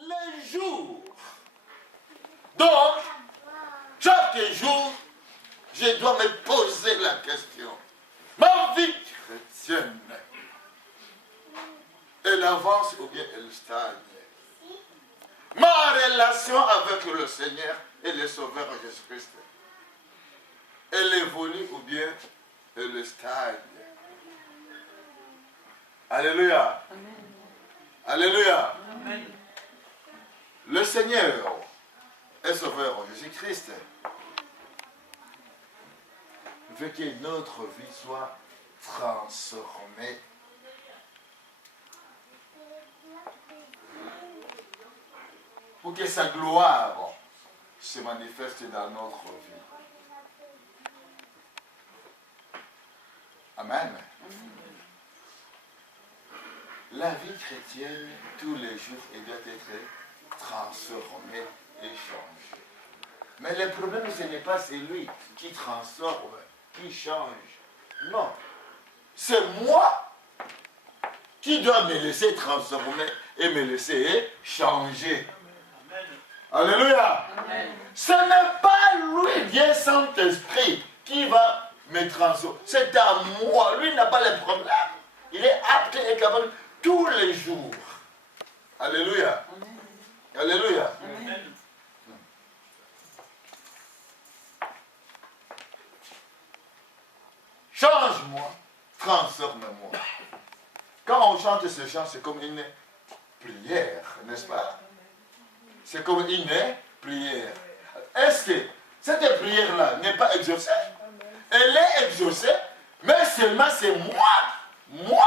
les jours. Donc, chaque jour, je dois me poser la question. Ma vie chrétienne, elle avance ou bien elle stagne? Ma relation avec le Seigneur et le Sauveur Jésus-Christ, elle évolue ou bien elle stagne? Alléluia. Amen. Alléluia. Amen. Le Seigneur et Sauveur Jésus-Christ veut que notre vie soit transformée. Pour que sa gloire se manifeste dans notre vie. Amen. La vie chrétienne, tous les jours, elle doit être transformée et changée. Mais le problème, ce n'est pas celui qui transforme, qui change. Non. C'est moi qui dois me laisser transformer et me laisser changer. Alléluia. Amen. Ce n'est pas lui, Dieu Saint-Esprit, qui va me transformer. C'est à moi. Lui n'a pas le problème. Il est apte et capable tous les jours. Alléluia. Amen. Alléluia. Amen. Change-moi, transforme-moi. Quand on chante ce chant, c'est comme une prière, n'est-ce pas? C'est comme une prière. Est-ce que cette prière-là n'est pas exaucée? Elle est exaucée, mais seulement c'est moi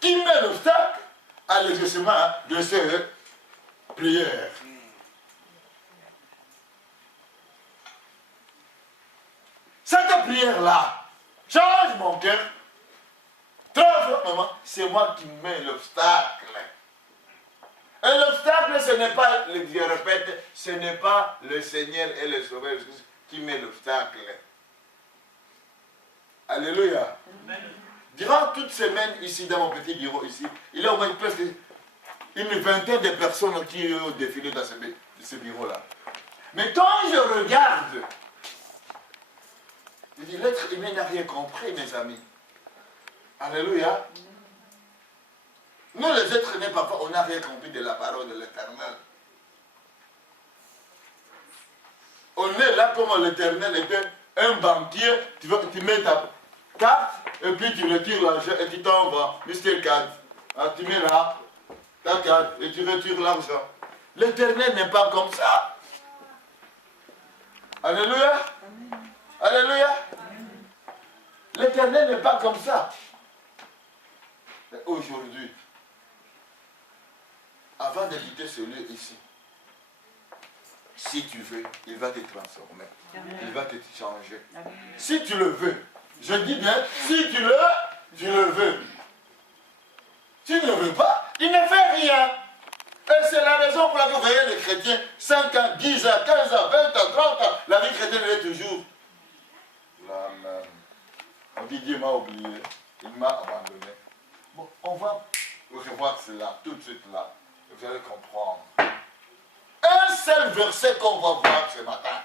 qui mets l'obstacle à l'exaucement de cette prière. Cette prière-là change mon cœur. Transforme-moi, c'est moi qui mets l'obstacle. Et l'obstacle, ce n'est pas, je répète, ce n'est pas le Seigneur et le Sauveur qui met l'obstacle. Alléluia. Amen. Durant toute semaine, ici, dans mon petit bureau, ici, il y a au moins presque une vingtaine de personnes qui ont défilé dans ce bureau-là. Mais quand je regarde, je dis, l'être humain n'a rien compris, mes amis. Alléluia. Nous, les êtres humains, parfois, on n'a rien compris de la parole de l'Éternel. On est là comme l'Éternel était un banquier. Tu mets ta carte, et puis tu retires l'argent, et tu t'envoies, Mr. Card. Tu mets là, ta carte, et tu retires l'argent. L'Éternel n'est pas comme ça. Alléluia. Alléluia. L'Éternel n'est pas comme ça. Mais aujourd'hui, avant de quitter ce lieu ici, si tu veux, il va te transformer. Amen. Il va te changer. Amen. Si tu le veux, je dis bien, si tu le veux. Si tu ne le veux pas, il ne fait rien. Et c'est la raison pour laquelle vous voyez les chrétiens, 5 ans, 10 ans, 15 ans, 20 ans, 30 ans, la vie chrétienne est toujours la même. On dit Dieu m'a oublié, il m'a abandonné. Bon, on va revoir cela tout de suite là. Vous allez comprendre. Un seul verset qu'on va voir ce matin.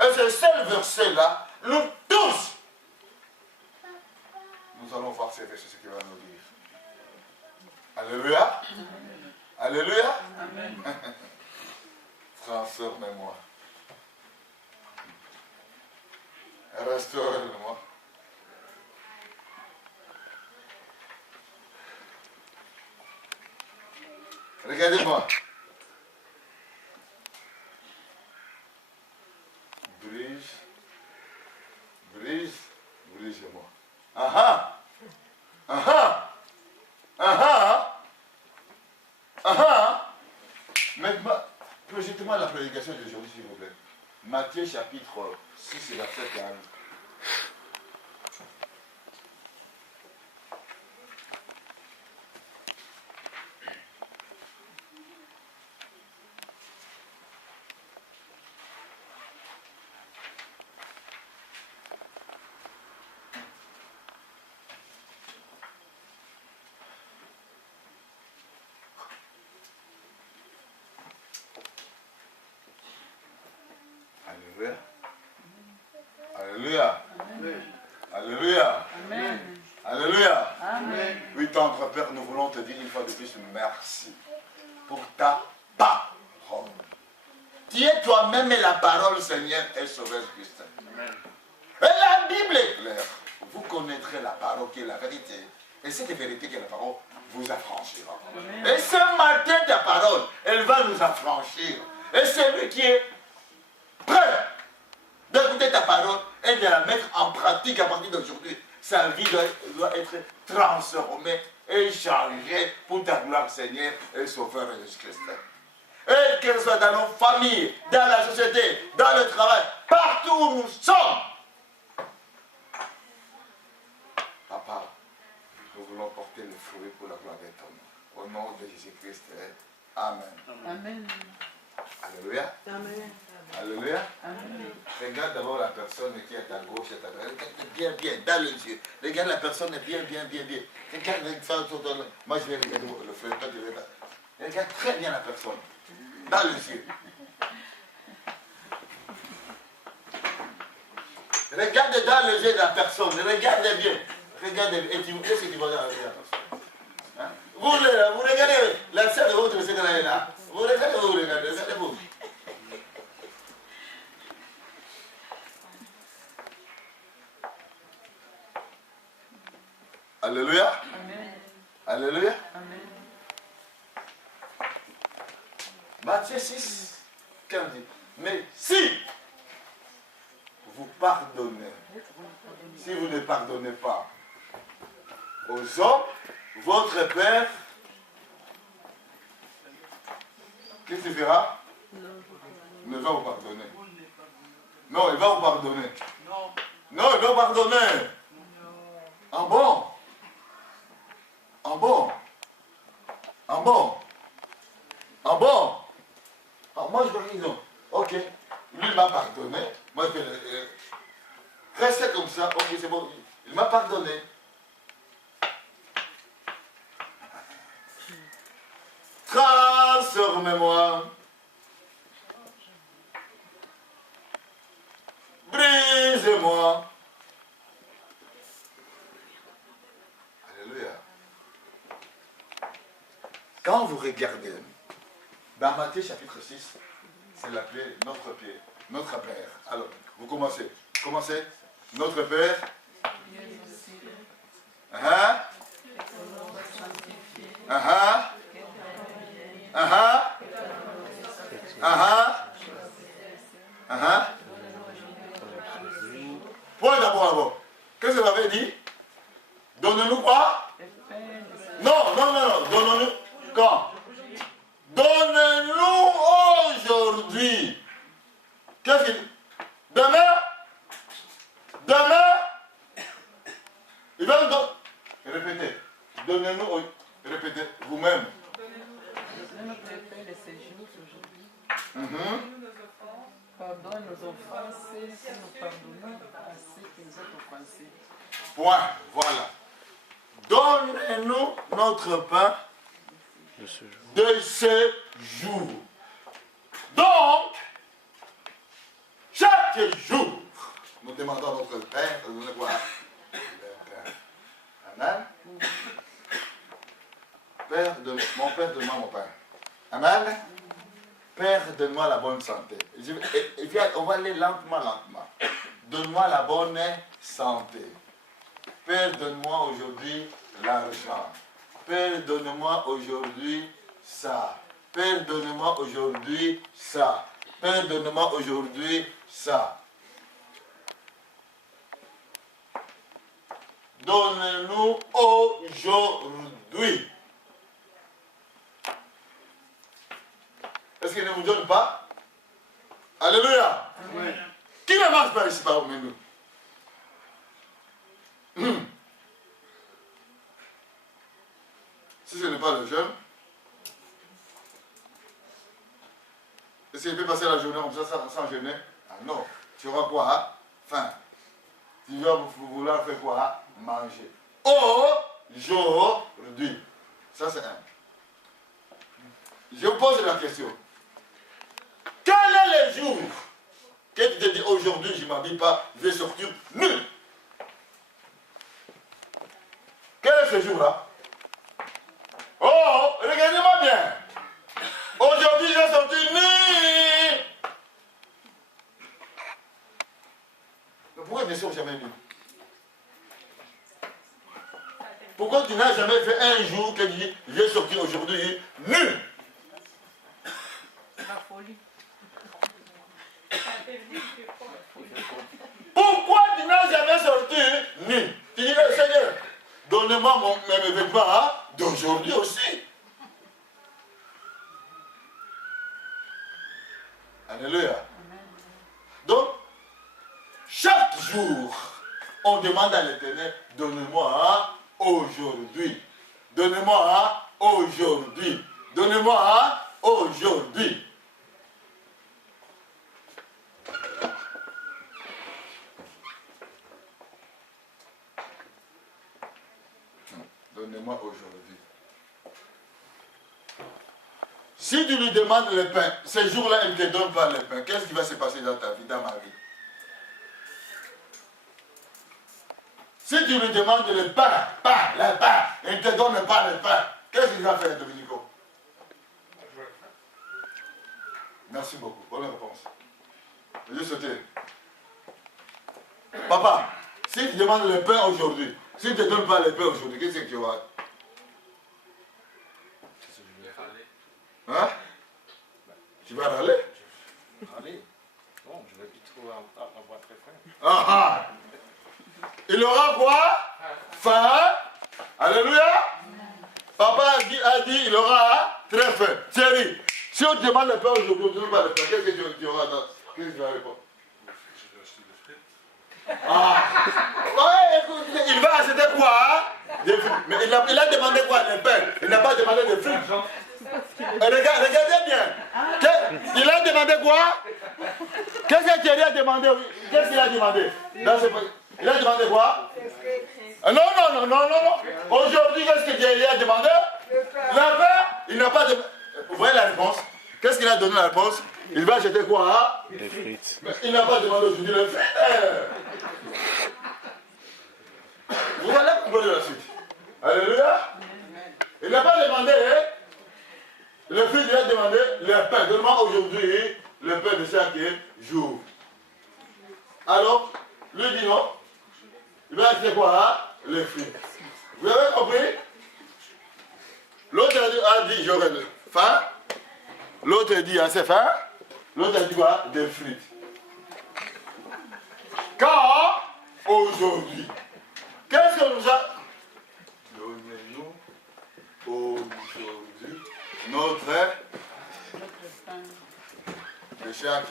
Et ce seul verset-là, nous tous, nous allons voir ce verset, ce qu'il va nous dire. Alléluia. Amen. Alléluia. Amen. Transforme-moi. Restaure-moi. Regardez-moi. Brise-moi. Ah ah. Maintenant, projetez-moi la prédication d'aujourd'hui, s'il vous plaît. Matthieu chapitre 6, verset 40. Alléluia. Alléluia. Alléluia. Oui, tendre Père, nous voulons te dire une fois de plus merci pour ta parole. Tu es toi-même la parole, Seigneur, et Sauveur Christ. Et la Bible est claire. Vous connaîtrez la parole qui est la vérité. Et cette vérité qui est la parole vous affranchira. Et ce matin, ta parole, elle va nous affranchir. Et celui qui est prêt d'écouter ta parole et de la mettre en pratique à partir d'aujourd'hui, sa vie doit être transformée et changée pour ta gloire, Seigneur et Sauveur Jésus-Christ. Et qu'elle soit dans nos familles, dans la société, dans le travail, partout où nous sommes. Papa, nous voulons porter le fruit pour la gloire de ton nom. Au nom de Jésus-Christ. Amen. Amen. Alléluia. Amen. Alléluia. Amen. Regarde d'abord la personne qui est à ta gauche et à ta droite. Regarde bien, bien, dans les yeux. Regarde la personne bien, bien, bien, bien. Regarde ça autour de. Moi, je vais regarder le frère, toi, tu regardes. Regarde très bien la personne. Dans les yeux. Regarde dans les yeux de la personne. Regarde bien. Regarde bien. Et qu'est-ce que tu vois dans les yeux de la personne? Hein? Vous regardez la scène de votre secrétaire est là. Vous regardez, regardez-vous. Alléluia. Amen. Alléluia. Amen. Matthieu 6, 15 dit, mais si vous pardonnez, si vous ne pardonnez pas aux hommes, votre Père, qu'est-ce qu'il fera? Ne va vous pardonner. Non, il va vous pardonner. Non, il va vous pardonner. En bon. En bon. En bon. En bon. Alors moi je veux dire, ok, lui m'a pardonné. Moi je vais rester comme ça. Ok, c'est bon. Il m'a pardonné. Transformez-moi. Brisez-moi. Alléluia. Quand vous regardez dans Matthieu chapitre 6, c'est l'appelé notre Père, notre Père. Alors, vous commencez. Commencez. Notre Père. Hein? Point d'abord. Qu'est-ce que vous avez dit? Donne-nous quoi? Non. Donne-nous quand? Donne-nous aujourd'hui. Qu'est-ce qu'il dit? Demain? Il va nous donner. Répétez. Donnez-nous. Répétez vous-même. Notre Père de ces jours aujourd'hui. Pardonne nos offenses si nous pardonnons à ceux qui nous ont offensés. Point. Voilà. Donne-nous notre pain de ce jour. Donc, chaque jour, nous demandons à notre Père de donner quoi? Le pain. Amen. Père, mon Père, donne-moi mon pain. Amen. Père, donne-moi la bonne santé. On va aller lentement. Donne-moi la bonne santé. Père, donne-moi aujourd'hui l'argent. Père, donne-moi aujourd'hui ça. Père, donne-moi aujourd'hui ça. Père, donne-moi aujourd'hui ça. Donne-nous aujourd'hui. Est-ce qu'il ne vous donne pas? Alléluia. Oui. Qui ne marche pas ici parmi nous? Si ce n'est pas le jeûne, est-ce qu'il peut passer la journée comme ça sans jeûner? Ah non. Tu auras quoi? Hein? Faim. Tu vas vouloir faire quoi? Manger. Aujourd'hui. Ça c'est un. Je vous pose la question. Quel est le jour Quand tu te dis aujourd'hui je ne m'habille pas, je vais sortir nu. Quel est ce jour-là? Oh, regardez-moi bien. Aujourd'hui je vais sortir nu. Mais pourquoi tu ne sors jamais nu? Pourquoi tu n'as jamais fait un jour que tu dis je vais sortir aujourd'hui nu? La folie. Pourquoi tu n'as jamais sorti nu? Tu dis, Seigneur, donne-moi mes vêtements d'aujourd'hui aussi. Alléluia. Donc, chaque jour, on demande à l'Éternel, donne-moi aujourd'hui. Donne-moi aujourd'hui. Donne-moi aujourd'hui. Donnez-moi aujourd'hui. Si tu lui demandes le pain, ces jours-là, il ne te donne pas le pain, qu'est-ce qui va se passer dans ta vie, dans ma vie? Si tu lui demandes le pain, il ne te donne pas le pain, qu'est-ce qu'il va faire, Dominico? Merci beaucoup. Bonne réponse. Je vais sauter. Papa, si tu demandes le pain aujourd'hui, s'il ne te donne pas le pain aujourd'hui, qu'est-ce que tu auras? Hein? Tu vas râler? Râler? Non, je vais vite trouver un voix très fin. Ah ah! Il aura quoi? Faim? Alléluia! Papa a dit il aura très faim. Thierry, si on te demande le pain aujourd'hui, on ne te donne pas le pain, qu'est-ce que tu auras dans? Qu'est-ce que tu vas répondre? Je vais acheter des frites. Ah! Ouais, écoute, il va acheter quoi? Hein? Des frites. Mais il a demandé quoi? Le pain. Il n'a pas demandé de frites. Regardez bien. Il a demandé quoi? Qu'est-ce que Thierry a demandé? Qu'est-ce qu'il a demandé? Il a demandé quoi? Non. Aujourd'hui, qu'est-ce que Thierry a demandé? Le pain. Il n'a pas demandé. Vous voyez la réponse? Qu'est-ce qu'il a donné la réponse? Il va acheter quoi? Des frites. Mais il n'a pas demandé aujourd'hui le frites. Vous allez comprendre la suite. Alléluia. Il n'a pas demandé, le fils il a demandé le pain. Donne-moi aujourd'hui le pain de chaque jour. Alors, lui dit non. Il va acheter quoi? Le frites. Vous avez compris? L'autre a dit j'aurai faim. L'autre a dit assez faim. L'autre a dit quoi? Des frites. Car aujourd'hui, qu'est-ce que nous a... Donnez-nous aujourd'hui notre pain. de chaque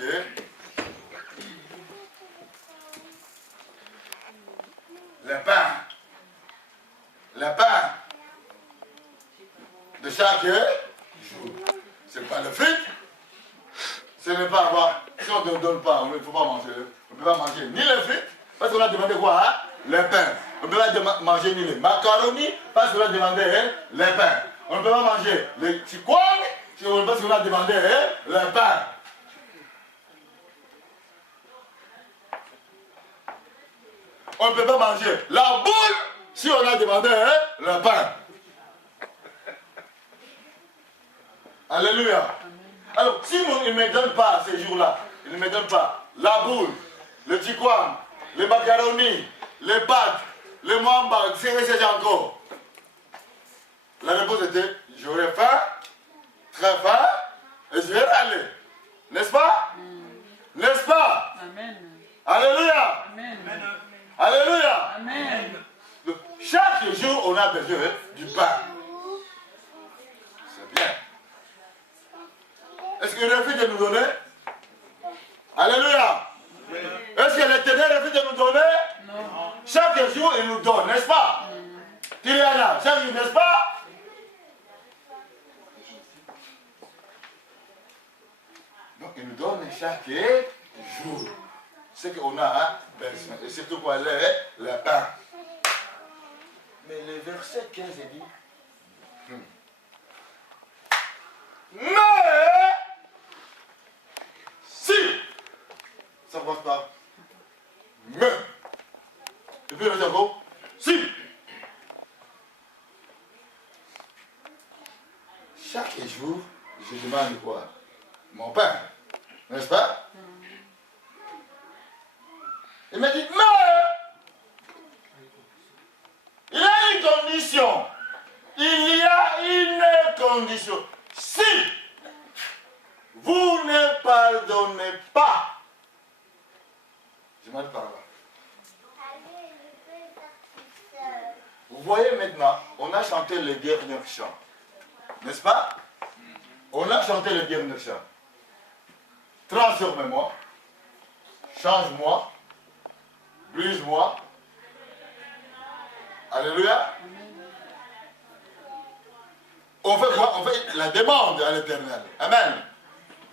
le pain de chaque jour. C'est pas le fric. Ce n'est pas avoir. Si on ne te donne pas, il ne faut pas manger. On ne peut pas manger ni le fric, parce qu'on a demandé quoi? Hein? Le pain. On ne peut pas manger ni les macaronis, parce qu'on a demandé le pain. On ne peut pas manger les chikwang, parce qu'on a demandé le pain. On ne peut pas manger la boule si on a demandé le pain. Alléluia. Alors, si il ne me donne pas ces jours-là, il ne me donne pas la boule, le chikwang, les macaronis, les pâtes, les mwamba, c'est encore. La réponse était, j'aurai faim, très faim, et je vais râler. N'est-ce pas? N'est-ce pas? Amen. Alléluia. Amen. Alléluia. Amen. Donc, chaque jour, on a besoin du pain. C'est bien. Est-ce qu'il refuse de nous donner? Alléluia. Est-ce que l'Éternel refuse de nous donner? Non. Chaque jour, il nous donne, n'est-ce pas? Tiliana, chaque jour, n'est-ce pas? Donc, il nous donne chaque jour ce qu'on a besoin. Et surtout quoi, le pain. Mais le verset 15 dit, mais si, ça puis le encore, si. Chaque jour, je demande quoi? Mon père, n'est-ce pas? Il m'a dit, mais il y a une condition. Il y a une condition. Si vous ne pardonnez pas, je m'arrête par là. Vous voyez maintenant, on a chanté le dernier chant. N'est-ce pas? On a chanté le dernier chant. Transforme-moi, change-moi, brise-moi. Alléluia. On fait quoi? On fait la demande à l'Éternel. Amen.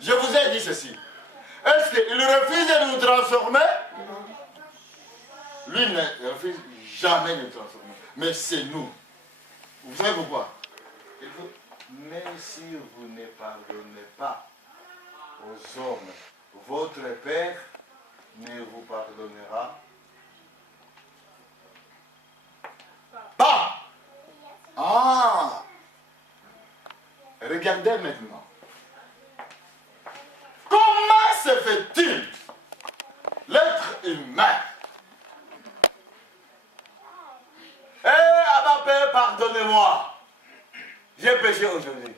Je vous ai dit ceci. Est-ce qu'il refuse de nous transformer? Lui ne refuse jamais de nous transformer. Mais c'est nous. Vous savez pourquoi? Il faut, mais si vous ne pardonnez pas aux hommes, votre Père ne vous pardonnera pas. Ah! Regardez maintenant. Comment se fait-il l'être humain? Eh, Abba Père, pardonnez-moi. J'ai péché aujourd'hui.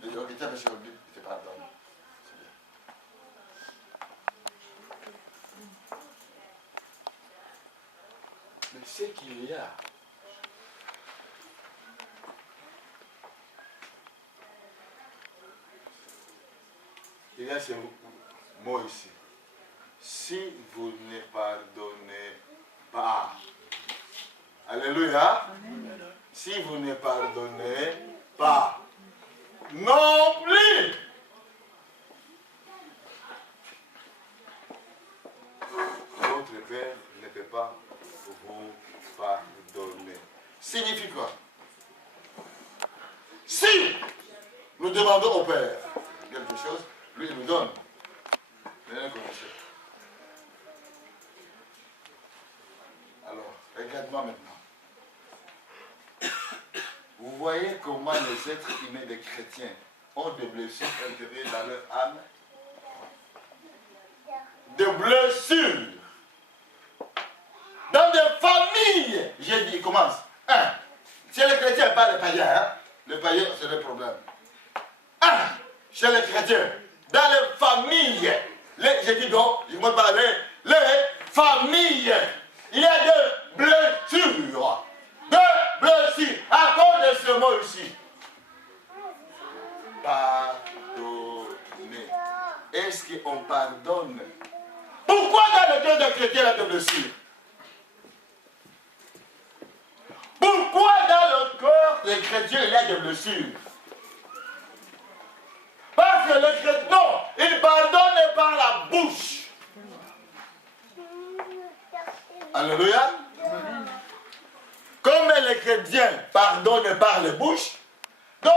Tu as péché aujourd'hui, je te pardonne. Mais ce qu'il y a, il y a ce mot ici. Si vous ne pardonnez pas, alléluia. Si vous ne pardonnez pas, non plus. Votre Père ne peut pas vous pardonner. Signifie quoi? Si nous demandons au Père quelque chose, lui il nous donne. Alors, regarde-moi maintenant. Vous voyez comment les êtres humains des chrétiens ont des blessures intérieures dans leur âme? Des blessures. Dans des familles. J'ai dit, il commence. Chez les chrétiens, pas les païens. Hein? Les païens, c'est le problème. Chez les chrétiens. Dans les familles. J'ai dit donc, je vais parler. Les familles. Il y a des blessures. Des blessures. À cause de ce mot ici. Pardonner. Est-ce qu'on pardonne? Pourquoi dans le cœur des chrétiens il y a des blessures? Pourquoi dans le cœur des chrétiens il y a des blessures? Parce que les chrétiens, non, ils pardonnent par la bouche. Alléluia. Comme les chrétiens pardonnent par les bouches, donc,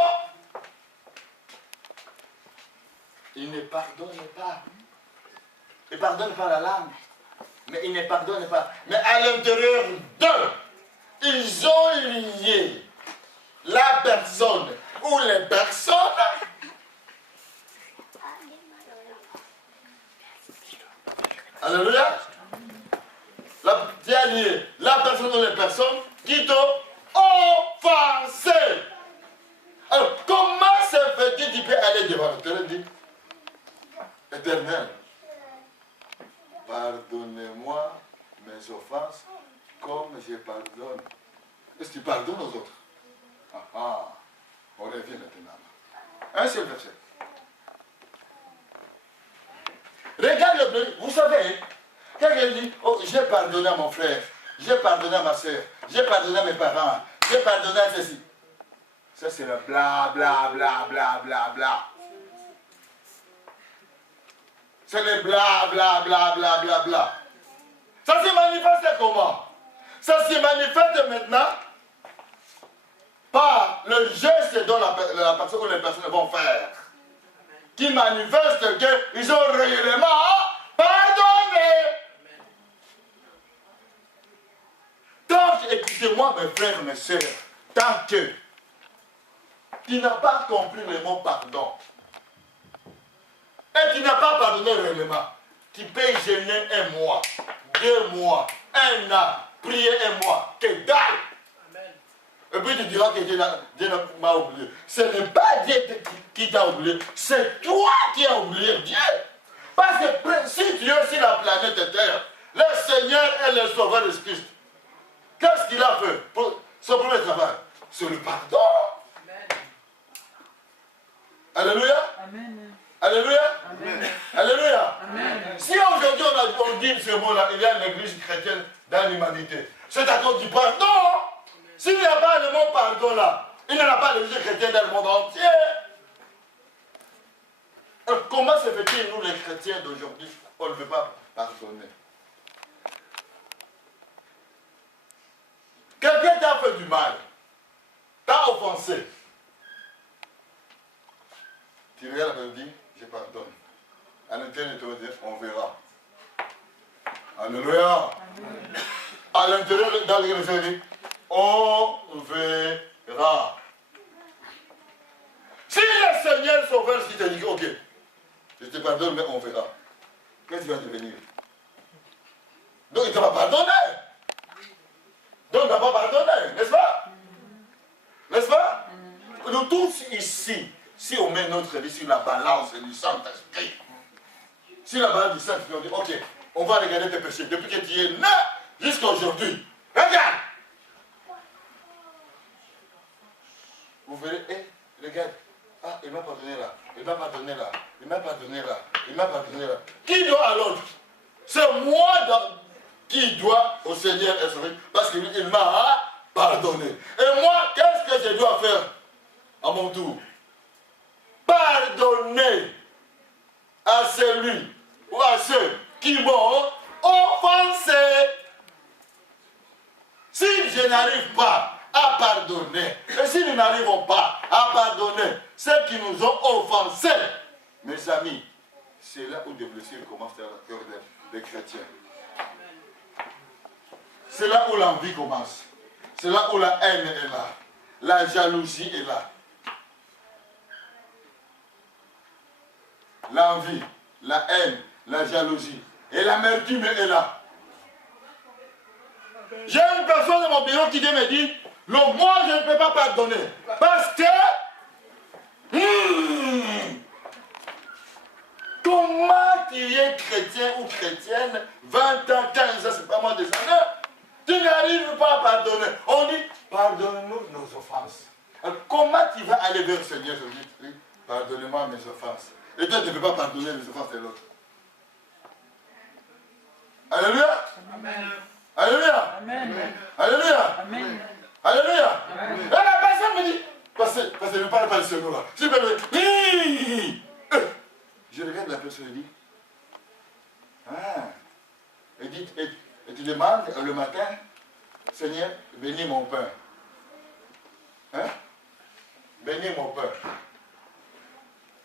ils ne pardonnent pas. Ils pardonnent par la langue, mais ils ne pardonnent pas. Mais à l'intérieur d'eux, ils ont lié la personne ou les personnes alléluia. Tu as lié la personne ou les personnes qui t'ont offensé. Alors, comment se fait-il que tu peux aller devant l'Éternel et dire, Éternel, pardonnez-moi mes offenses comme je pardonne. Est-ce que tu pardonnes aux autres? On revient maintenant. Un seul verset. Regarde le bleu. Vous savez, quelqu'un dit, oh, j'ai pardonné à mon frère, j'ai pardonné à ma soeur, j'ai pardonné à mes parents, j'ai pardonné à ceci. Ça c'est le bla bla bla bla bla bla. C'est le bla bla bla bla bla bla. Ça se manifeste comment? Ça se manifeste maintenant par le geste dont la personne ou les personnes vont faire. Qui manifeste qu'ils ont réellement pardonné. écoutez-moi mes frères, mes sœurs, tant que tu n'as pas compris le mot pardon, et tu n'as pas pardonné réellement, tu peux gêner un mois, 2 mois, 1 an, prier un mois, que dalle. Et puis tu diras que Dieu m'a oublié. Ce n'est pas Dieu qui t'a oublié, c'est toi qui as oublié Dieu. Parce que si Dieu, sur la planète Terre, le Seigneur est le Sauveur de Christ, qu'est-ce qu'il a fait pour son premier travail? C'est le pardon. Amen. Alléluia. Amen. Alléluia. Amen. Alléluia. Amen. Si aujourd'hui on dit ce mot-là, il y a une église chrétienne dans l'humanité, c'est à cause du pardon. S'il n'y a pas le mot pardon là, il n'y en a pas d'église chrétienne dans le monde entier. Comment se fait-il, nous les chrétiens d'aujourd'hui, on ne veut pas pardonner? Quelqu'un t'a fait du mal, t'a offensé. Tu regardes la personne et dis, je pardonne. À l'intérieur de toi, on verra. Alléluia. À l'intérieur, dans l'église, on dit, on verra. Si le Seigneur Sauveur, si te dit, ok, je te pardonne, mais on verra. Qu'est-ce qui va devenir? Donc il ne t'a pas pardonné. Donc il ne t'a pas pardonné, n'est-ce pas? N'est-ce pas? Nous tous ici, si on met notre vie sur la balance du Saint-Esprit, sur la balance du Saint-Esprit, on dit, ok, on va regarder tes péchés. Depuis que tu es né jusqu'à aujourd'hui, regarde! Vous verrez, regarde. Ah, il m'a pardonné là, il m'a pardonné là, il m'a pardonné là, il m'a pardonné là. Qui doit à l'autre? C'est moi qui dois au Seigneur parce qu'il m'a pardonné. Et moi, qu'est-ce que je dois faire à mon tour? Pardonner à celui ou à ceux qui m'ont offensé. Si je n'arrive pas à pardonner, et si nous n'arrivons pas à pardonner ceux qui nous ont offensés, mes amis, c'est là où des blessures commencent à la cœur des chrétiens. C'est là où l'envie commence. C'est là où la haine est là. La jalousie est là. L'envie, la haine, la jalousie et l'amertume est là. J'ai une personne dans mon bureau qui vient me dire, non, moi je ne peux pas pardonner. Parce que comment tu es chrétien ou chrétienne, 20 ans, 15 ans, c'est pas moins des années, tu n'arrives pas à pardonner. On dit, pardonne-nous nos offenses. Alors, comment tu vas aller vers le Seigneur Jésus? Pardonnez-moi mes offenses. Et toi, tu ne peux pas pardonner les offenses de l'autre. Alléluia. Amen. Alléluia. Amen. Alléluia. Amen. Alléluia. Amen. Et la personne me dit, parce que je ne parle pas de ce mot-là. Je regarde la personne et dis, et tu demandes le matin, Seigneur, bénis mon pain. Hein? Bénis mon pain.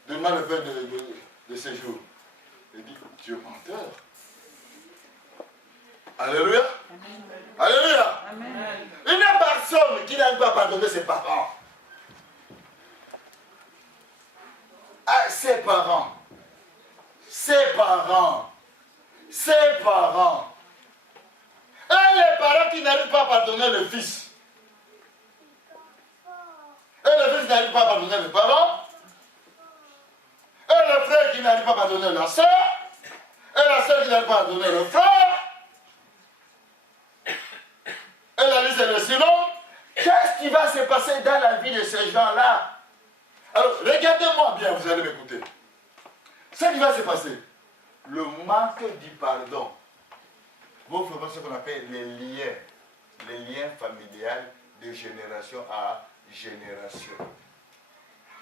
Demande le pain de ce jour. Il dit, tu es menteur. Alléluia. Amen. Alléluia. Amen. Une personne qui n'arrive pas à pardonner ses parents. Ah, ses parents. Ses parents. Ses parents. Et les parents qui n'arrivent pas à pardonner le fils. Et le fils n'arrive pas à pardonner les parents. Et le frère qui n'arrive pas à pardonner la soeur. Et la soeur qui n'arrive pas à pardonner le frère. Et la liste est si longue. Qu'est-ce qui va se passer dans la vie de ces gens-là? Alors, regardez-moi bien, vous allez m'écouter. Ce qui va se passer, le manque du pardon, vous faites ce qu'on appelle les liens familiaux de génération à génération.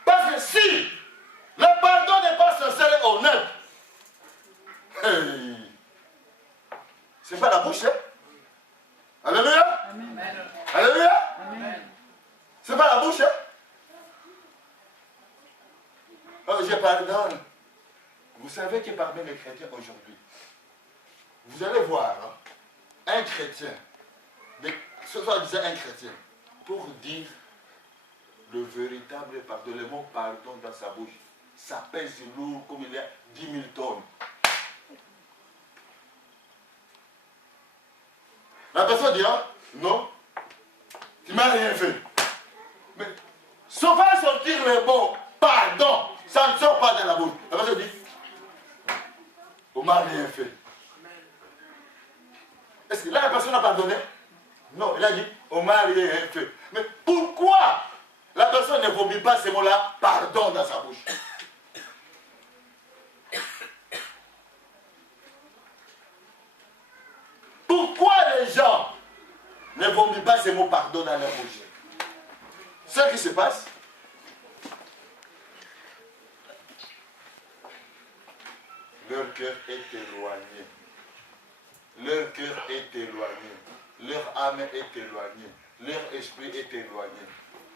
Parce que si le pardon n'est pas sincère et honnête, hey, c'est pas la bouche, hein? Alléluia. Amen. Alléluia. Amen. C'est pas la bouche, hein? Oh, je pardonne. Vous savez que parmi les chrétiens aujourd'hui, vous allez voir, hein, un chrétien de ce soit disant un chrétien, pour dire le véritable pardon, le mot pardon dans sa bouche, ça pèse lourd comme il y a 10 000 tonnes. La personne dira, non, tu ne m'as rien fait. Mais sauf à sortir le mot pardon, ça ne sort pas de la bouche. La personne dit, on ne m'a rien fait. Est-ce que là la personne a pardonné? Non, il a dit, on ne m'a rien fait. Mais pourquoi la personne ne vomit pas ces mots-là, pardon, dans sa bouche? Pourquoi les gens ne vomissent pas ces mots pardon dans leur bouche? Ce qui se passe, leur cœur est éloigné. Leur cœur est éloigné. Leur âme est éloignée. Leur esprit est éloigné.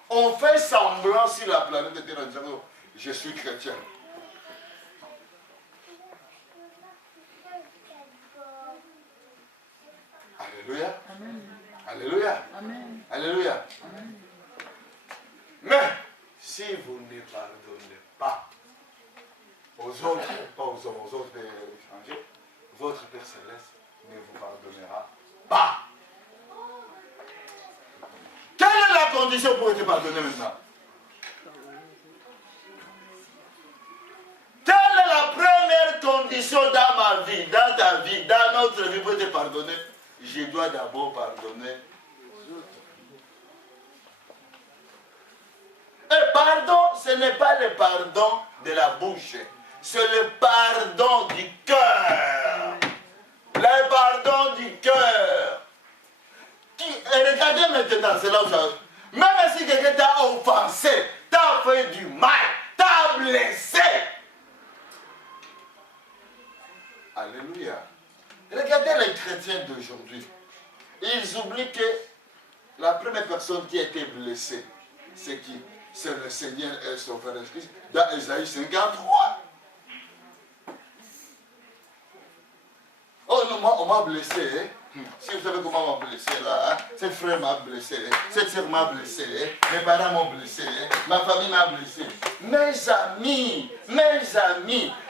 On fait semblant sur la planète de Terre en disant, je suis chrétien. Alléluia. Amen. Alléluia. Amen. Alléluia. Amen. Mais si vous ne pardonnez pas aux autres, pas aux hommes, aux autres étrangers, votre Père Céleste ne vous pardonnera pas. Quelle est la condition pour être pardonné maintenant? Quelle est la première condition dans ma vie, dans ta vie, dans notre vie pour être pardonné? Je dois d'abord pardonner aux autres. Et pardon, ce n'est pas le pardon de la bouche, c'est le pardon du cœur. Le pardon du cœur. Et regardez maintenant, c'est là où ça... Même si quelqu'un t'a offensé, t'a fait du mal, t'a blessé. Alléluia. Regardez les chrétiens d'aujourd'hui. Ils oublient que la première personne qui a été blessée, c'est qui? C'est le Seigneur et Sauveur Jésus-Christ dans Ésaïe 53. Oh non, moi, on m'a blessé. Hein? Si vous savez comment on m'a blessé là, hein? Cette frère m'a blessé, hein? Cette soeur m'a blessé, hein? Mes parents m'ont blessé, hein? Ma famille m'a blessé. Mes amis,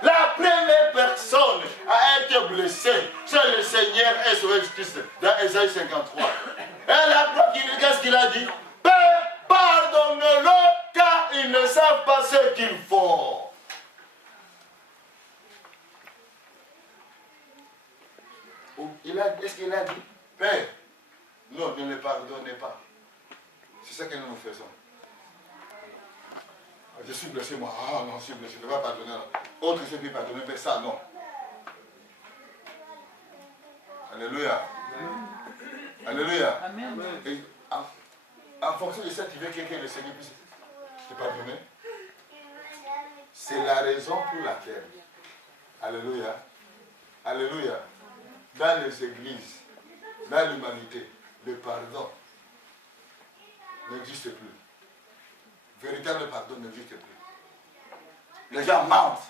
la première personne à être blessée, c'est le Seigneur et Sauveur Jésus-Christ dans Ésaïe 53. Et là, qu'est-ce qu'il a dit? Père, pardonne-le car ils ne savent pas ce qu'ils font. Est-ce qu'il a dit, Père, non, ne le pardonnez pas. C'est ça que nous faisons. Je suis blessé, moi. Ah non, je suis blessé, je ne vais pas pardonner. Autre je peux pardonner, mais ça, non. Alléluia. Alléluia. Amen. Et en fonction de ça, tu veux que le Seigneur puisse te pardonner. C'est la raison pour laquelle, alléluia, alléluia, dans les églises, dans l'humanité, le pardon n'existe plus. Véritable pardon n'existe plus. Les gens mentent.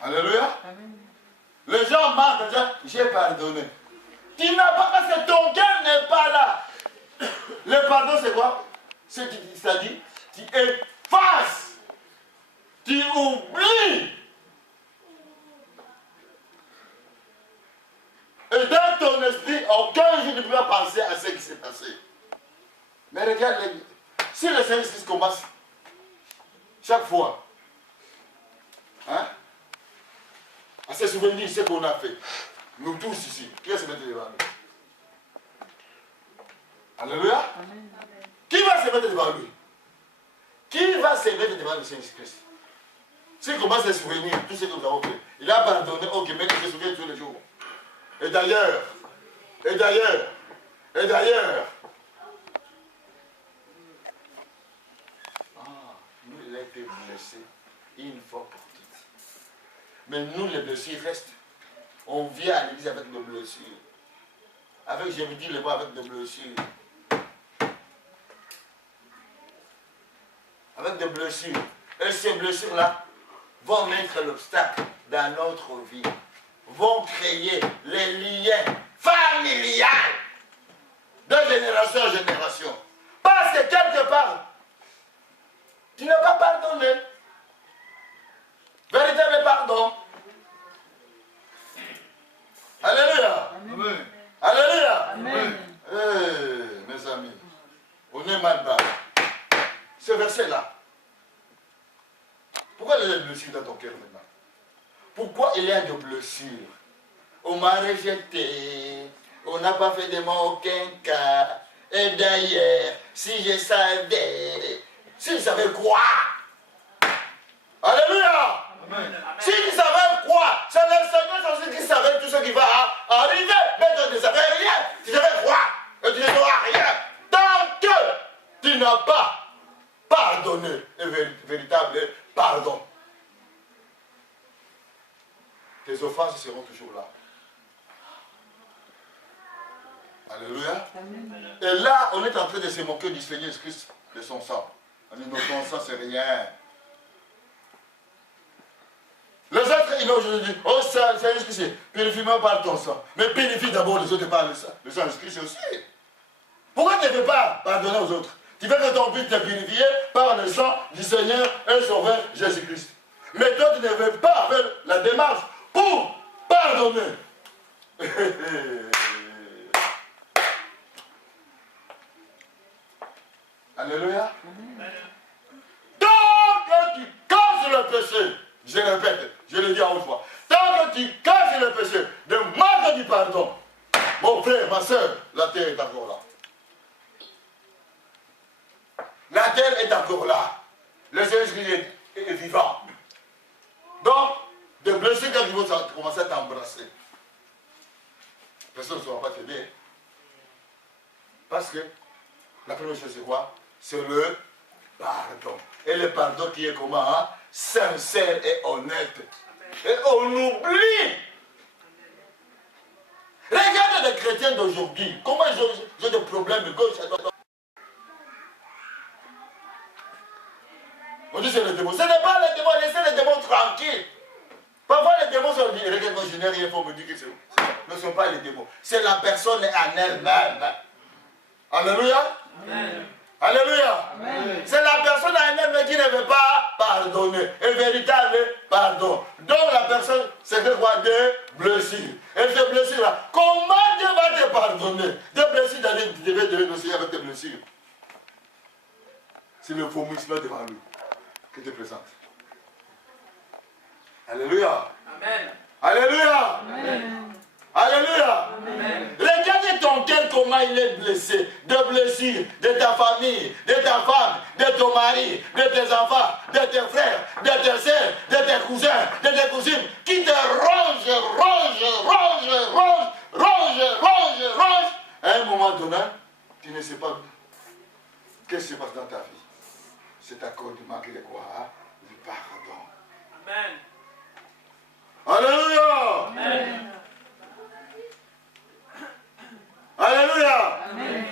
Alléluia. Amen. Les gens mentent en disant, j'ai pardonné. Tu n'as pas, parce que ton cœur n'est pas là. Le pardon, c'est quoi? C'est-à-dire, tu effaces, tu oublies. Et dans ton esprit, aucun jour ne peut pas penser à ce qui s'est passé. Mais regarde, si le Seigneur Jésus commence chaque fois, hein, à se souvenir de ce qu'on a fait, nous tous ici, qui va se mettre devant nous? Alléluia. Amen. Qui va se mettre devant lui? Qui va se mettre devant le Seigneur Jésus-Christ? S'il commence à se souvenir de tout ce que nous avons fait, il a pardonné, ok, mais il se souvient tous les jours. Et d'ailleurs, nous, il a été blessé une fois pour toutes. Mais nous, les blessures restent. On vient à l'église avec nos blessures. Avec, je vous dis les mots, avec des blessures. Avec des blessures. Et ces blessures-là vont mettre l'obstacle dans notre vie. Vont créer les liens familiaux génération en génération. Parce que quelque part, tu n'as pas pardonné. Véritable pardon. Alléluia. Amen. Alléluia. Amen. Mes amis, on est mal barré. Ce verset-là, pourquoi il y a des blessures dans ton cœur maintenant? Pourquoi il y a des blessures? On m'a rejeté, on n'a pas fait de moi aucun cas. Et d'ailleurs, si je savais quoi? Alléluia! Amen. Si tu savais quoi? C'est le Seigneur aussi qui savait tout ce qui va arriver. Mais tu ne savais rien. Tu savais quoi? Et tu ne sauras rien. Tant que tu n'as pas pardonné un véritable pardon. Tes offenses seront toujours là. Alléluia. Amen. Et là, on est en train de se moquer du Seigneur Jésus-Christ, de son sang. On dit, non, ton sang, c'est rien. Les autres, ils ont juste dit, oh, Seigneur Jésus-Christ, purifie-moi par ton sang. Mais purifie d'abord les autres par le sang. Le sang de Jésus-Christ aussi. Pourquoi tu ne veux pas pardonner aux autres? Tu veux que ton but te purifier par le sang du Seigneur et Sauveur Jésus-Christ. Mais toi, tu ne veux pas faire la démarche pour pardonner. Alléluia. Tant que tu casses le péché, je répète, je le dis en haute voix, tant que tu casses le péché, demande du pardon. Mon frère, ma soeur, la terre est encore là. La terre est encore là. Le Seigneur est vivant. Donc, de blessures quand ils vont commencer à t'embrasser, personne ne saura pas t'aider. Parce que la première chose c'est quoi? C'est le pardon. Et le pardon qui est comment? Hein? Sincère et honnête. Et on oublie. Regardez les chrétiens d'aujourd'hui. Comment ils ont des problèmes de gauche à droite. On dit c'est le démon. Ce n'est pas le démon, laissez les démons tranquilles. Parfois les démons sont dit, regarde-moi, je n'ai rien pour me dire que ce ne sont pas les démons. C'est la personne en elle-même. Alléluia. Amen. Alléluia. C'est la personne en elle-même qui ne veut pas pardonner. Un véritable pardon. Donc la personne, c'est de quoi? Des blessures. Et ces blessures-là, comment Dieu va te pardonner? Des blessures, tu devais négocier avec tes blessures. C'est le vomissement devant lui que te présente. Alléluia. Amen. Alléluia. Amen. Alléluia. Amen. Regarde ton cœur comment il est blessé. De blessures de ta famille, de ta femme, de ton mari, de tes enfants, de tes frères, de tes soeurs, de tes cousins, de tes cousines, qui te ronge. À un moment donné, tu ne sais pas qu'est-ce qui se passe dans ta vie. C'est à cause du manque de quoi? Hein? Du pardon. Amen. Alléluia. Amen. Alléluia. Amen.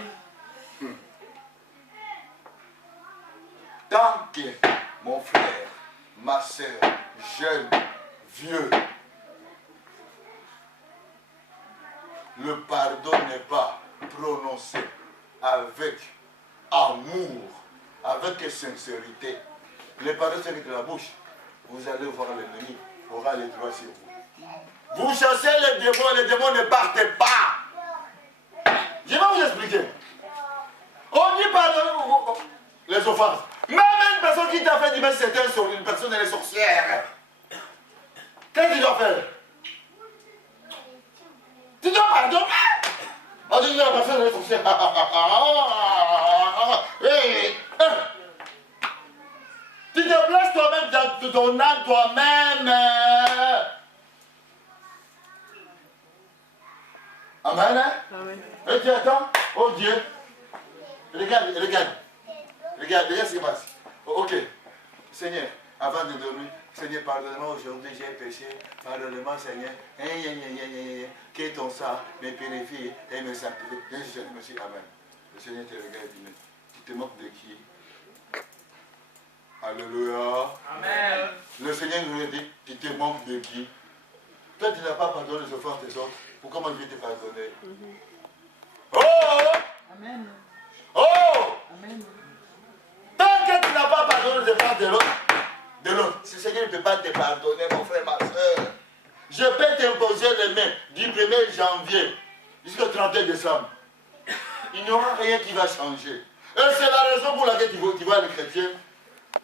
Tant que mon frère, ma soeur, jeune, vieux, le pardon n'est pas prononcé avec amour, avec sincérité. Le pardon c'est avec la bouche. Vous allez voir l'ennemi, aura les droits sur vous. Vous chassez les démons ne partent pas. Je vais vous expliquer. On dit pardon les offenses. Même une personne qui t'a fait du mal, c'est une personne, elle est sorcière. Qu'est-ce que tu dois faire? Tu dois pardonner. On dit la personne, elle est sorcière. Tu te places toi-même dans ton âme, toi-même. Amen. Hein? Amen. Et tu attends, oh Dieu. Regarde ce qui passe. Ok. Seigneur, avant de dormir, Seigneur, pardonne-moi aujourd'hui, j'ai péché. Pardonne-moi, Seigneur. Que ton sang me purifie et me sanctifie. Merci, Amen. Le Seigneur te regarde, tu te moques de qui? Alléluia. Amen. Le Seigneur nous dit, tu te moques de qui? Toi, tu n'as pas pardonné les offenses des autres. Pourquoi moi je vais te pardonner? Oh! Amen. Oh! Amen. Tant que tu n'as pas pardonné les efforts de l'autre, ce Seigneur ne peut pas te pardonner, mon frère, ma soeur. Je peux t'imposer les mains du 1er janvier jusqu'au 31 décembre. Il n'y aura rien qui va changer. Et c'est la raison pour laquelle tu vois les chrétiens,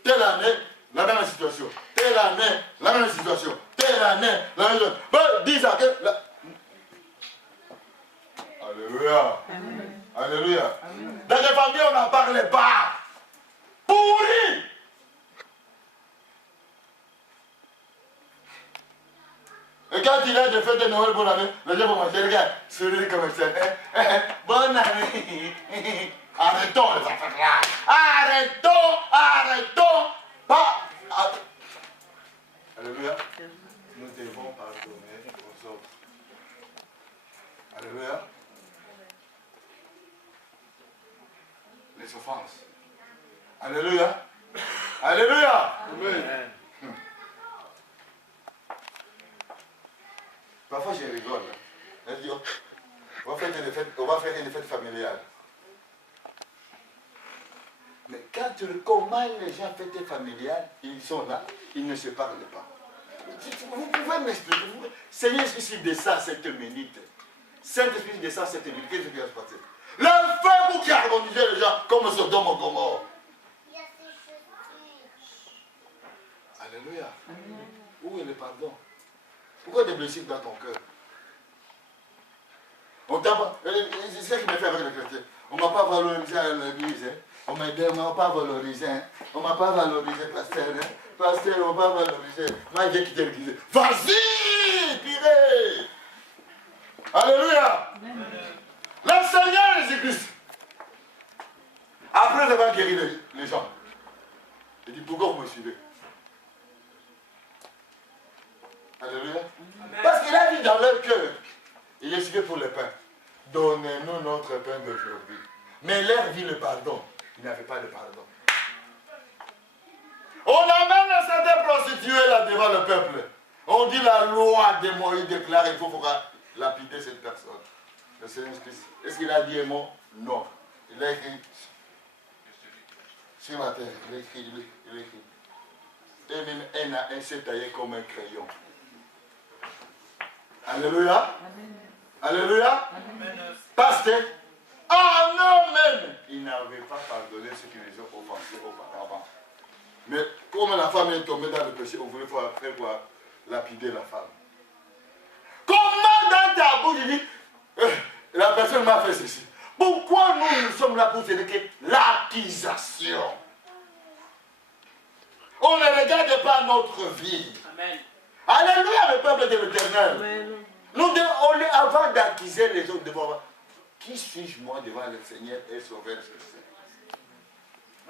telle année, la même situation. Telle année, la même situation. Telle année, la même situation. Bon, 10 ans. Alléluia. Amen. Alléluia. Amen. Dans les familles, on n'en parlait pas. Pourri. Et quand il a des fêtes de Noël, bonne année, les gens vont manger, regarde, sourire comme ça. Bonne année. Arrêtons les affaires là. Arrêtons. Pas. Alléluia. Nous devons pardonner aux autres. Alléluia. Les offenses. Alléluia. Alléluia. Amen. Parfois je rigole. Je dis, on va faire une fête familiale. Mais quand comment les gens fêtent familiales, ils sont là, ils ne se parlent pas. Vous pouvez m'expliquer. Seigneur Jésus descend cette minute. Saint-Esprit descend cette minute. Qu'est-ce qui va se passer? Le feu pour qui harmoniser les gens comme Sodome et Gomorrhe. Alléluia. Où est le pardon? Pourquoi des blessures dans ton cœur? C'est ça qui m'a fait avec les chrétiens. On ne m'a pas valorisé à l'église. Hein. On ne m'a pas valorisé. Hein. On ne m'a pas valorisé, pasteur. Hein. Pasteur, on ne m'a pas valorisé. Moi, j'ai quitté l'église. Vas-y, tirez. Alléluia. Amen. Le Seigneur Jésus-Christ, après avoir guéri les gens, il dit, pourquoi vous me suivez? Alléluia. Amen. Parce qu'il a dit dans leur cœur, il est suivi pour le pain. Donnez-nous notre pain d'aujourd'hui. Mais leur vie le pardon. Ils n'avaient pas de pardon. On amène un certain prostitué là devant le peuple. On dit la loi de Moïse déclare qu'il faut lapider cette personne. Le Seigneur Christ. Est-ce qu'il a dit un mot? Non. Il a écrit sur la terre. Il a écrit. Et même un à un s'est taillé comme un crayon. Alléluia. Amen. Alléluia. Amen. Parce que, en eux-mêmes, ils n'avaient pas pardonné ceux qui les ont offensés auparavant. Mais comme la femme est tombée dans le péché, on voulait faire quoi? Lapider la femme. Comment dans ta bouche, il dit, la personne m'a fait ceci. Pourquoi nous sommes là pour faire l'accusation? On ne regarde pas notre vie. Amen. Alléluia, le peuple de l'Éternel. Nous devons, avant d'accuser les autres, devons voir qui suis-je moi devant le Seigneur et sauver ce que c'est.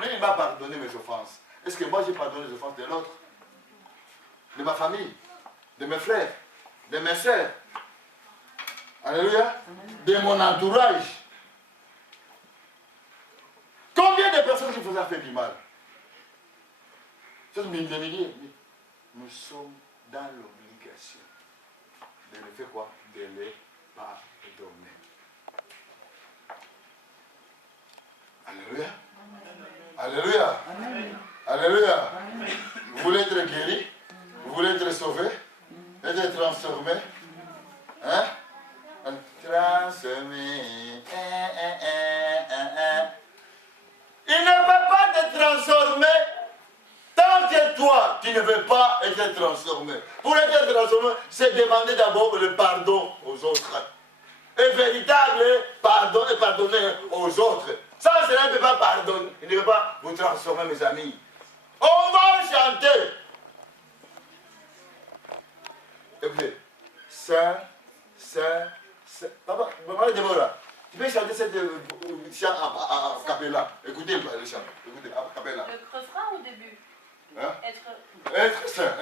Lui, il m'a pardonné mes offenses. Est-ce que moi j'ai pardonné les offenses de l'autre? De ma famille, de mes frères, de mes soeurs. Alléluia. De mon entourage. Combien de personnes qui vous ont fait du mal? C'est des milliers. Nous sommes dans l'obligation de les faire quoi? De les pardonner. Alléluia. Alléluia. Amen. Alléluia. Amen. Vous voulez être guéri? Vous voulez être sauvé? Être transformé? Hein? Transformé. Il ne peut pas te transformer tant que toi, tu ne veux pas être transformé. Pour être transformé, c'est demander d'abord le pardon aux autres. Un véritable pardon et pardonner aux autres. Ça, cela ne peut pas pardonner. Il ne peut pas vous transformer, mes amis. On va chanter. Écoutez. Saint. Papa, maman, Déborah, tu peux chanter cette chant à cappella. Écoutez le chant. Écoutez, à cappella. Le refrain au début. Hein? Être saint.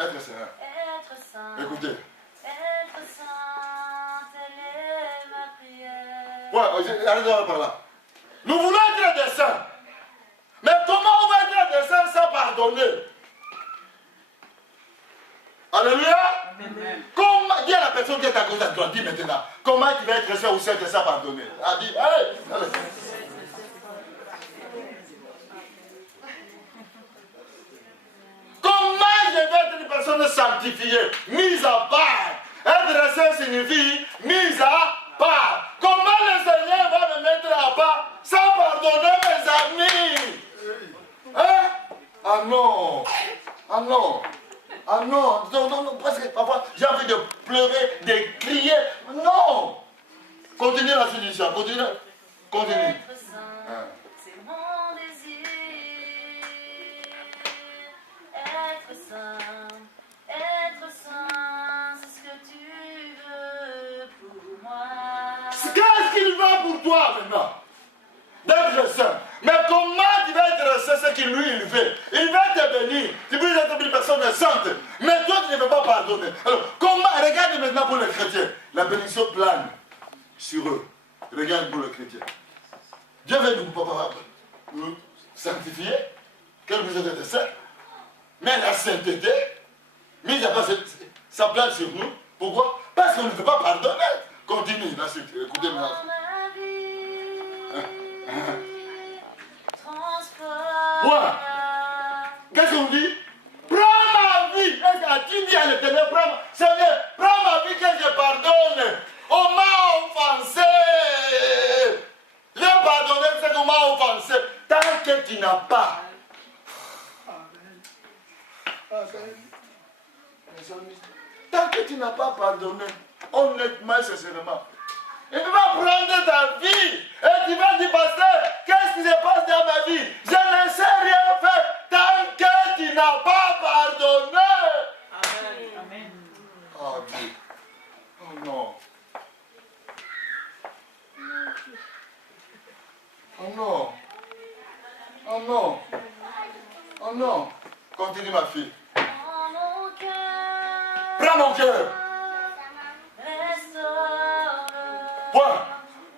Écoutez. Être saint, telle est ma prière. Ouais, arrêtez par là. Nous voulons être des saints. Mais comment on va être des saints sans pardonner? Alléluia. Amen. Comment, dis à la personne qui est à côté de toi, dis maintenant, comment tu vas être saint ou saint sans pardonner? Ah, dis, allez. je vais être une personne sanctifiée, mise à part. Être saint signifie mise à part. Comment le Seigneur va me mettre à part sans pardonner mes amis? Hein? Ah non. Ah non. Ah non. Non, parce que parfois j'ai envie de pleurer, de crier. Non. Continue la solution. Continue. Être saint, c'est mon désir. Être saint, c'est ce que tu veux pour moi. Qu'est-ce qu'il veut pour toi maintenant? D'être saint. Mais comment tu vas être saint, ce qu'il lui il veut? Il va te bénir. Tu peux être une personne sainte. Mais toi, tu ne veux pas pardonner. Alors, comment? Regarde maintenant pour les chrétiens. La bénédiction plane sur eux. Regarde pour les chrétiens. Dieu veut nous sanctifier. Quel que soit saint. Mais la sainteté, mise à part ça plane sur nous. Pourquoi? Parce qu'on ne veut pas pardonner. Continue la suite. Écoutez maintenant. Quoi? Qu'est-ce qu'on dit? Prends ma vie. As-tu dit à l'Éternel, Seigneur, prends ma vie que je pardonne. On m'a offensé. Je vais pardonner ce qu'on m'a offensé. Tant que tu n'as pas. Tant que tu n'as pas pardonné, honnêtement et sincèrement, il va prendre ta vie et tu vas dire, pasteur, qu'est-ce qui se passe dans ma vie? Je ne sais rien faire tant que tu n'as pas pardonné. Amen. Oh Dieu. Oh non. Oh non. Oh non. Oh non. Continue ma fille. Prends mon cœur. Prends mon cœur. Restaure-le. Point.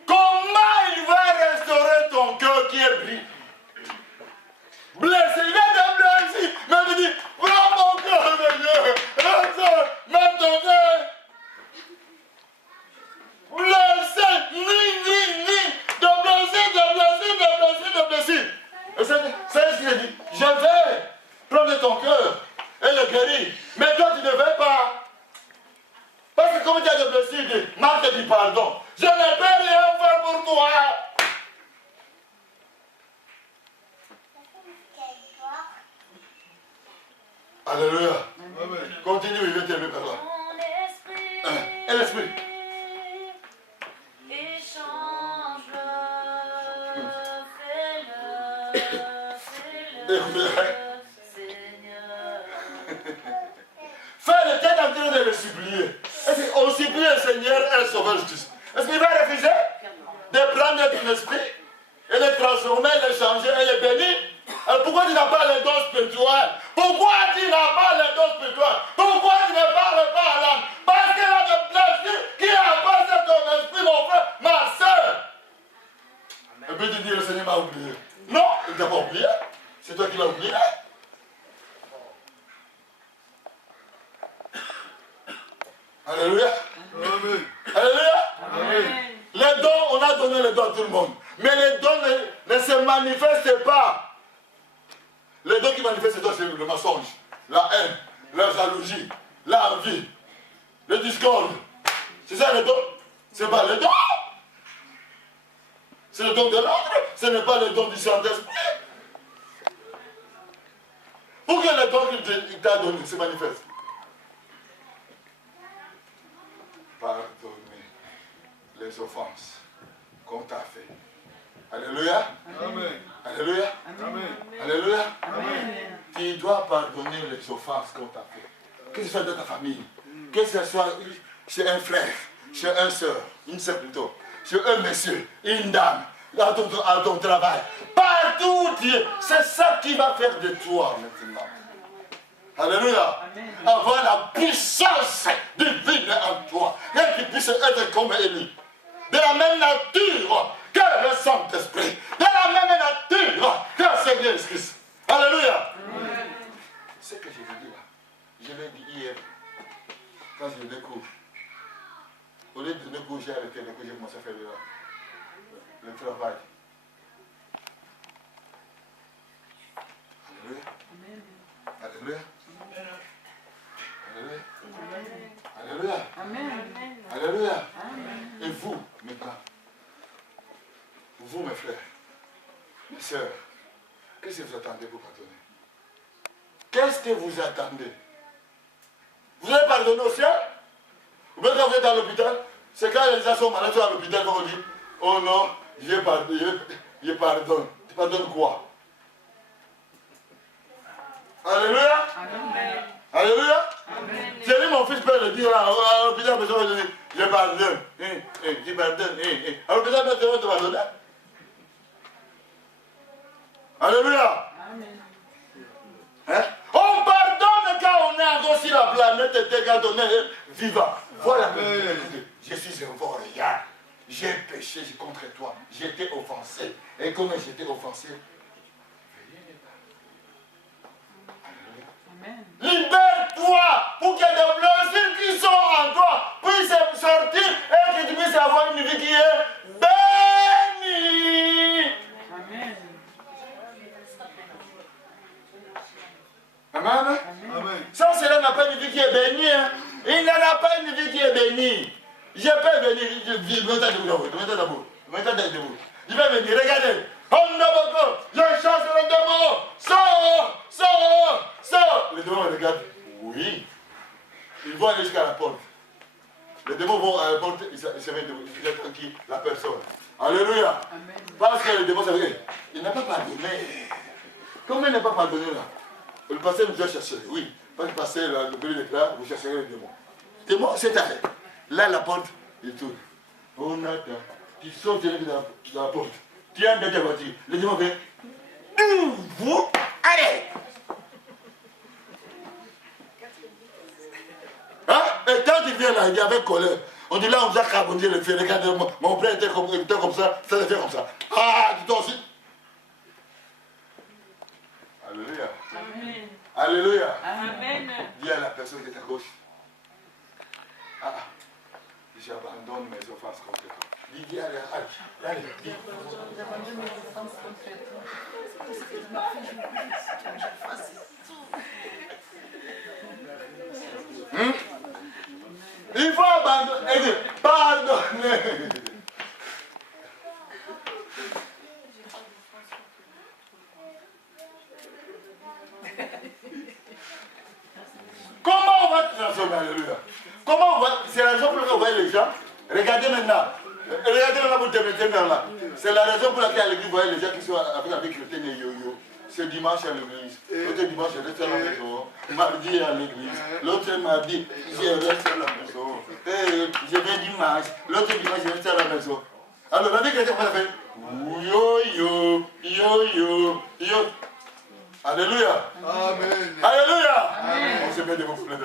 Comment il va restaurer ton cœur qui est brisé? Blessé, il vient de blesser. Mais il dit, prends mon cœur, Seigneur. Restaure, même ton cœur. Blessé, de blesser. Et c'est ce qu'il a dit. Je vais prendre ton cœur et le guérir. Mais toi, tu ne veux pas. Parce que comme tu as de blessures, il dit, Marc te dit pardon. Je ne peux rien faire pour toi. Alléluia. Amen. Continue, il va t'aimer par là. Mon esprit. Et l'esprit. Échange-le. Fais-le, Seigneur. Fais le tête en train de le supplier. Est-ce qu'on supplie le Seigneur et le Sauveur Jésus? Est-ce qu'il va refuser de prendre ton esprit et le transformer, le changer et le bénir? Alors pourquoi tu n'as pas le don spirituel? Pourquoi tu n'as pas le don spirituel? Pourquoi tu ne parles pas en langue? Parce qu'il y a de blessures qui a passé ton esprit, mon frère, ma soeur. Et puis tu dis, le Seigneur m'a oublié. Non, il ne t'a pas oublié. C'est toi qui l'as oublié. Alléluia. Amen. Alléluia. Amen. Les dons, on a donné les dons à tout le monde. Mais les dons ne se manifestent pas. Les dons qui manifestent, c'est le mensonge, la haine, la jalousie, l'envie, le discorde. C'est ça le don? C'est pas le don. C'est le don de l'autre. Ce n'est pas le don du Saint-Esprit. Pour que le don qu'il t'a donné se manifeste. Pardonner les offenses qu'on t'a fait. Alléluia. Amen. Alléluia. Amen. Alléluia. Amen. Tu dois pardonner les offenses qu'on t'a fait. Que ce soit dans ta famille, que ce soit chez un frère, chez une soeur, une sœur plutôt, chez un monsieur, une dame, à ton travail. Partout où tu es, c'est ça qui va faire de toi maintenant. Alléluia. Amen. Avoir la puissance divine en toi. Et qu'il puisse être comme Élie. De la même nature que le Saint-Esprit. De la même nature que le Seigneur Jésus-Christ. Alléluia. Amen. Ce que je vous dis là, je l'ai dit hier, quand je découvre. Au lieu de négocier avec elle, que j'ai commencé à faire le travail. Alléluia. Alléluia. Amen. Alléluia. Amen. Et vous, maintenant, vous, mes frères, mes sœurs, qu'est-ce que vous attendez pour pardonner? Qu'est-ce que vous attendez? Vous avez pardonné au ciel? Ou bien quand vous êtes à l'hôpital, c'est quand les gens sont malades, sont à l'hôpital, qu'on vous dit, oh non, je pardonne. Tu pardonnes quoi? Alléluia. Amen. Alléluia. Amen. Thierry, mon fils, peut le dire à l'hôpital, la personne va dire, je pardonne. Je pardonne. À l'hôpital, la personne va te pardonner. Alléluia. Amen. Hein? On pardonne quand on est encore sur la planète et quand on est vivant. Voilà. Je suis un vol, regarde. J'ai péché contre toi. J'étais offensé. Et comme j'étais offensé, Amen. libère-toi pour que des blessures qui sont en toi puissent sortir et que tu puisses avoir une vie qui est bénie. Amen. Amen. Amen. Sans cela, n'a pas une vie qui est bénie. Hein. Il n'en a pas une vie qui est bénie. Je peux venir, je vais debout. Je vais venir, regardez. On a beaucoup. Je chasse le démon. Sors, sors, sors. Les démons regardent. Oui. Ils vont aller jusqu'à la porte. Les démons vont à la porte, ils se mettent debout. Ils attendent qui? La personne. Alléluia. Amen. Parce que les démons savent que il n'a pas pardonné. Comment il n'a pas pardonné là? Le pasteur nous a cherché. Oui. Parce que le pasteur, le bruit déclare, vous chercherez les démons. Les démons, c'est arrêt. Là, la porte, il tourne. On attend. Tu sors direct dans la porte. Tu es dans ta voiture. Les démons viennent. Vous, allez. Hein? Et quand il vient là, il est avec colère. On dit là, on vous a carbonisé le feu. Regardez, mon frère était comme ça, ça le fait comme ça. Ah, tu toi aussi. Alléluia. Amen. Alléluia. Amen. Dis à la personne qui est à gauche. Ah, j'abandonne mes offenses contre toi. Dis à la allez, dis. J'abandonne mes offenses contre toi. Tout ce que tu m'as fait, je fasse tout. Il faut abandonner. Pardonner. Comment on va transformer? Alléluia. Comment on va? C'est la raison pour laquelle on voit les gens. Regardez maintenant. Regardez maintenant pour te mettre là. C'est la raison pour laquelle à l'église, vous voyez les gens qui sont avec la vie chrétienne et yo-yo. C'est dimanche à l'église. L'autre dimanche, je reste à la maison. Mardi à l'église. L'autre mardi, je reste à la maison. Je vais dimanche. L'autre dimanche, je reste à la maison. Alors, la vie chrétienne, on va faire yo-yo, yo-yo, yo. Alléluia. Amen. Alléluia. Amen. On se met de vos fleurs de